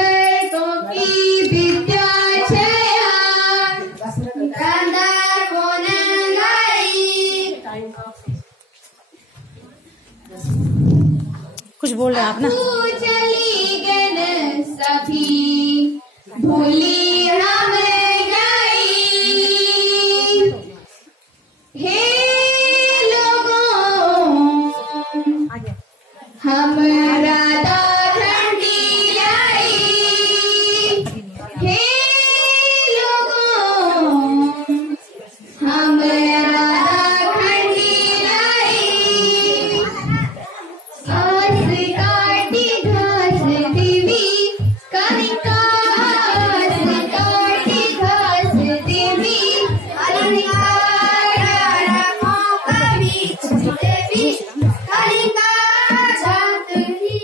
गंधर्वों की विद्या छया, गंधर्वों ने गाई। कुछ बोल रहे हैं आप ना। चली गन सभी भूली हम गई। हे लोगों हम राधा ठंडी आई। हे लोगों हम राधा ठंडी आई। घास काटी घास देवी कनिका, घास काटी घास देवी कनिका, कभी देवी कनिका छात्री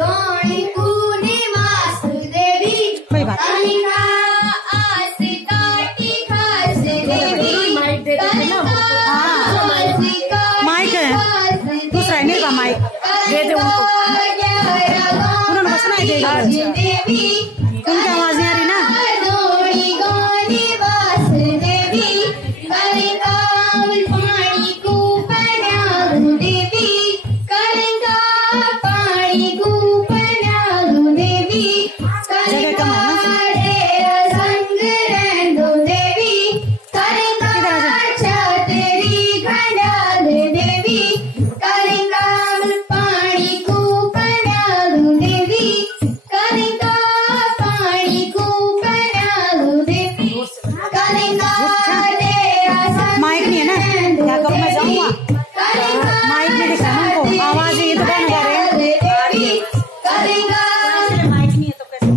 गौणी पूर्णिमास देवी कनिका, आस काटी घास देवी कनिका, माइक है दूसरा है का माइक दे दे उनको, उन्होंने बसना ही देगा। उनकी आवाज नहीं आ रही ना। माइक नहीं है ना, क्या करूँ मैं जाऊँगा, माइक नहीं दिखा उनको, आवाज ये तो गाना गा रहे हैं। माइक नहीं है तो कैसे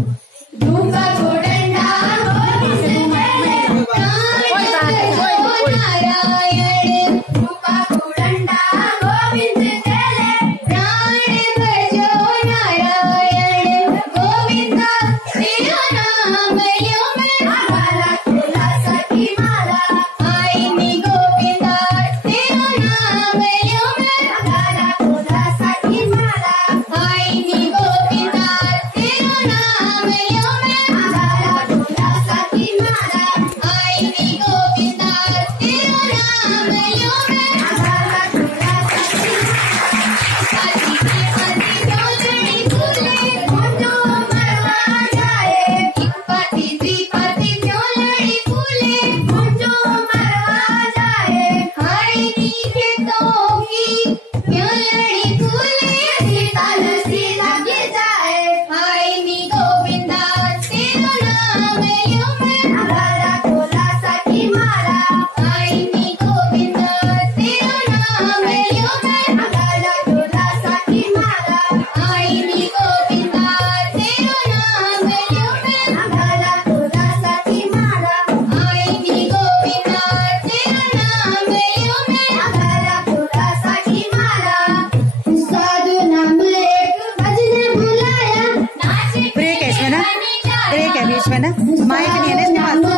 ब्रेक है इसमें ना, माइक नहीं है ना इसके पास।